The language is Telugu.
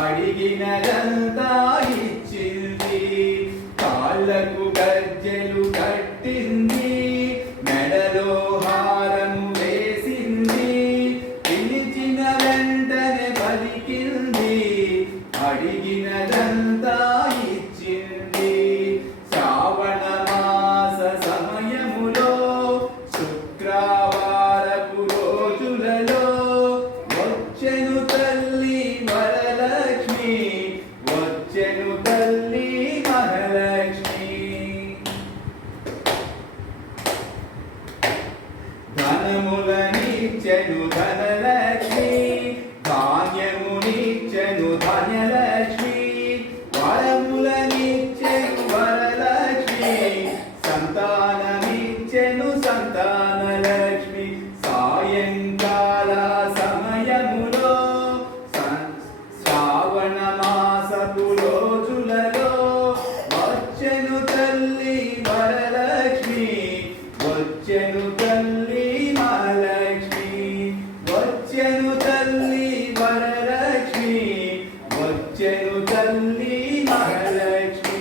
అడిగినదంతా ఇచ్చింది. కాళ్ళకు గజ్జెలు కట్టింది, మెడలో హారం వేసింది. పిలిచిన వెంటనే పలికింది, అడిగినదంతా ఇచ్చింది. శ్రావణ మాస సమయములో శుక్రవారపు రోజులలో వచ్చెను తల్లి వరలక్ష్మి, వచ్చెను తల్లి మహాలక్ష్మి. ధనములనిచ్చెను ధనలక్ష్మి, ధాన్యమునిచ్చెను ధాన్యలక్ష్మి. వరములనిచ్చెను వరలక్ష్మి, సంతానమిచ్చెను సంతానలక్ష్మి. సాయంకాల సమయములో శ్రావణ మాసపు రోజులలో వచ్చెను తల్లి వరలక్ష్మి, వచ్చెను తల్లి మహాలక్ష్మి. వచ్చెను తల్లి వరలక్ష్మి, వచ్చెను తల్లి మహాలక్ష్మి.